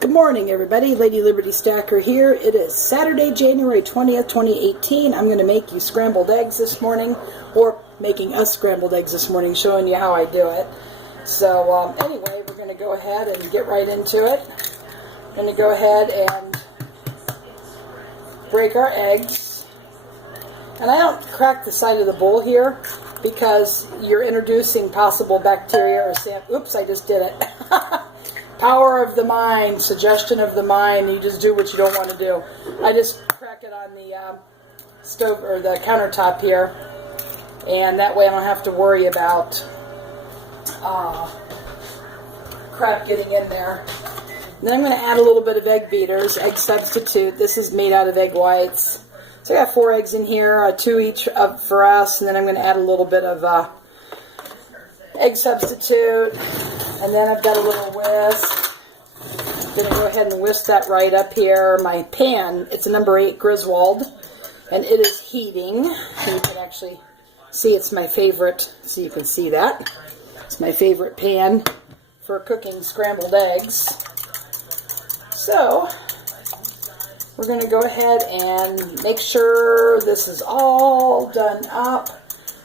Good morning, everybody. Lady Liberty Stacker here. It is Saturday, January 20th, 2018. I'm going to make you scrambled eggs this morning, or making us scrambled eggs this morning, showing you how I do it. So, anyway, we're going to go ahead and get right into it. I'm going to go ahead and break our eggs. And I don't crack the side of the bowl here because you're introducing possible bacteria or oops, I just did it. Power of the mind, suggestion of the mind, you just do what you don't want to do. I just crack it on the stove or the countertop here, and that way I don't have to worry about crap getting in there. And then I'm going to add a little bit of egg beaters, egg substitute. This is made out of egg whites. So I got 4 eggs in here, 2 each for us, and then I'm going to add a little bit of egg substitute. And then I've got a little whisk. I'm going to go ahead and whisk that right up here. My pan, it's a number 8 Griswold, and it is heating. So you can actually see it's my favorite, so you can see that. It's my favorite pan for cooking scrambled eggs. So, we're going to go ahead and make sure this is all done up.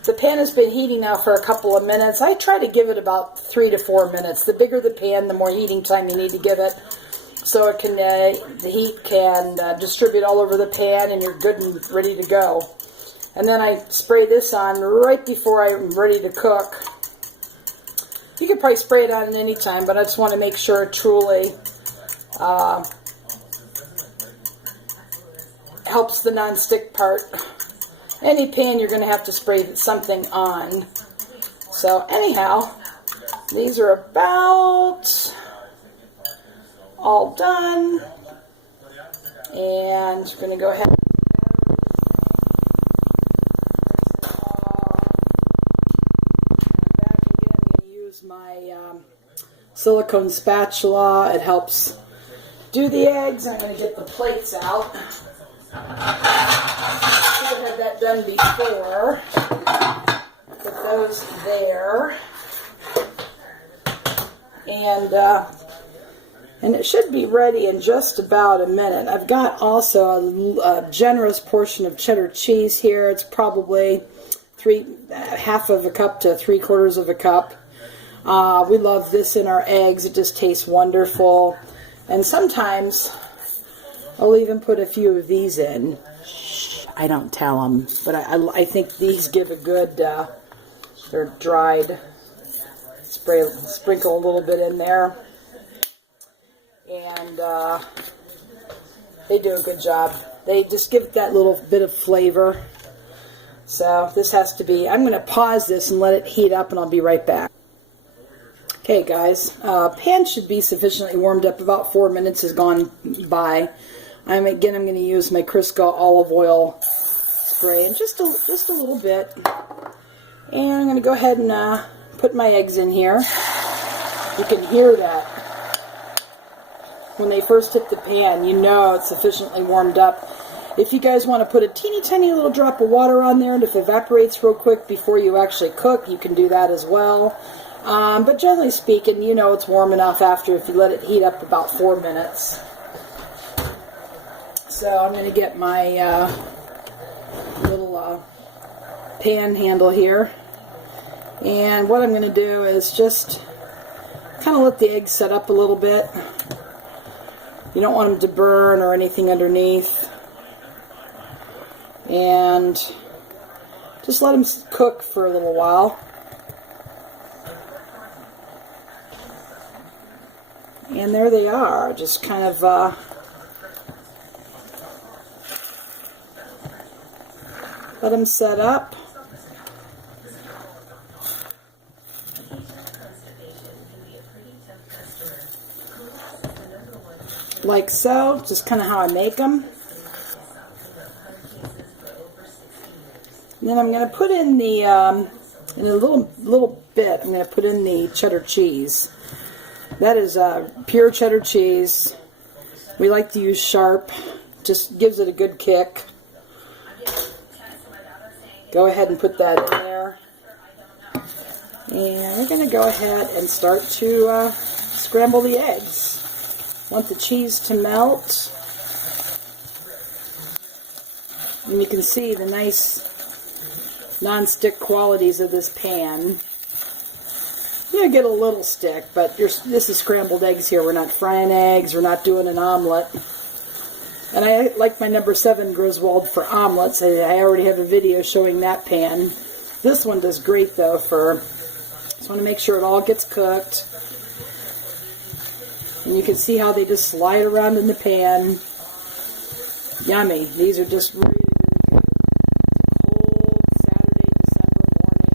The pan has been heating now for a couple of minutes. I try to give it about 3 to 4 minutes. The bigger the pan, the more heating time you need to give it, so it can the heat can distribute all over the pan, and you're good and ready to go. And then I spray this on right before I'm ready to cook. You could probably spray it on at any time, but I just want to make sure it truly helps the non-stick part. Any pan you're going to have to spray something on. So anyhow, these are about all done. And I'm going to go ahead and use my silicone spatula. It helps do the eggs. I'm going to get the plates out. I should have had that done before. Put those there. And it should be ready in just about a minute. I've got also a generous portion of cheddar cheese here. It's probably half of a cup to 3/4 of a cup. We love this in our eggs. It just tastes wonderful. And sometimes I'll even put a few of these in. I don't tell them, but I think these give a good, they're dried. Sprinkle a little bit in there. And they do a good job. They just give it that little bit of flavor. So this has to be, I'm going to pause this and let it heat up, and I'll be right back. Okay, guys, pan should be sufficiently warmed up. About 4 minutes has gone by. I'm going to use my Crisco olive oil spray, and just a little bit. And I'm going to go ahead and put my eggs in here. You can hear that when they first hit the pan. You know it's sufficiently warmed up. If you guys want to put a teeny tiny little drop of water on there, and if it evaporates real quick before you actually cook, you can do that as well. But generally speaking, you know it's warm enough after if you let it heat up about 4 minutes. So I'm going to get my little pan handle here. And what I'm going to do is just kind of let the eggs set up a little bit. You don't want them to burn or anything underneath. And just let them cook for a little while. And there they are, just kind of let them set up. Like so, just kind of how I make them. And then I'm going to put in the, in a little bit, I'm going to put in the cheddar cheese. That is pure cheddar cheese. We like to use sharp. Just gives it a good kick. Go ahead and put that in there. And we're going to go ahead and start to scramble the eggs. Want the cheese to melt. And you can see the nice non-stick qualities of this pan. You get a little stick, but this is scrambled eggs here. We're not frying eggs. We're not doing an omelet. And I like my number 7 Griswold for omelets. I already have a video showing that pan. This one does great, though, for... Just want to make sure it all gets cooked. And you can see how they just slide around in the pan. Yummy. These are just really, really good. Cold Saturday, December morning,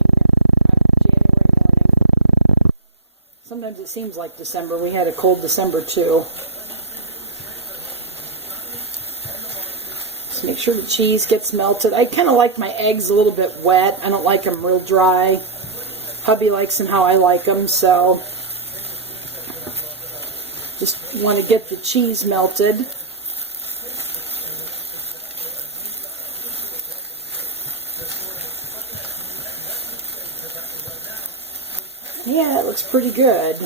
January morning. Sometimes it seems like December. We had a cold December too. Just make sure the cheese gets melted. I kind of like my eggs a little bit wet. I don't like them real dry. Hubby likes them how I like them, so just want to get the cheese melted. Yeah, it looks pretty good.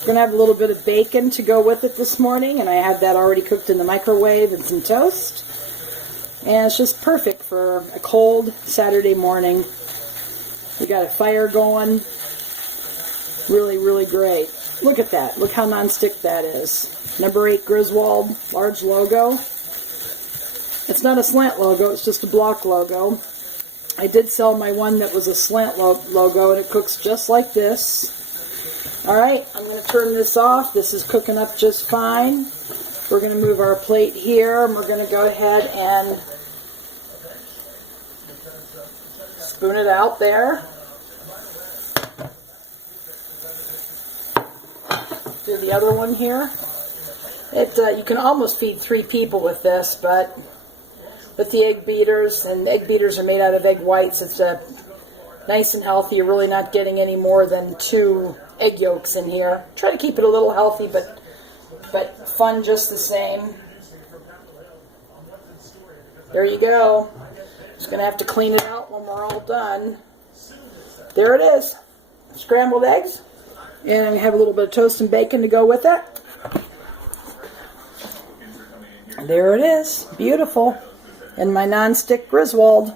We're going to have a little bit of bacon to go with it this morning, and I have that already cooked in the microwave and some toast. And it's just perfect for a cold Saturday morning. We got a fire going. Really, really great. Look at that. Look how non-stick that is. Number 8 Griswold, large logo. It's not a slant logo, it's just a block logo. I did sell my one that was a slant logo, and it cooks just like this. Alright, I'm going to turn this off. This is cooking up just fine. We're going to move our plate here, and we're going to go ahead and spoon it out there. Do the other one here. You can almost feed 3 people with this, but with the egg beaters, and egg beaters are made out of egg whites, it's nice and healthy. You're really not getting any more than 2 egg yolks in here. Try to keep it a little healthy, but fun just the same. There you go. Just going to have to clean it out when we're all done. There it is. Scrambled eggs. And I have a little bit of toast and bacon to go with it. There it is. Beautiful. And my non-stick Griswold.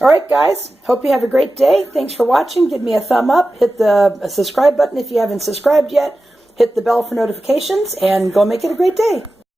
Alright guys, hope you have a great day. Thanks for watching. Give me a thumb up. Hit the subscribe button if you haven't subscribed yet. Hit the bell for notifications. And go make it a great day.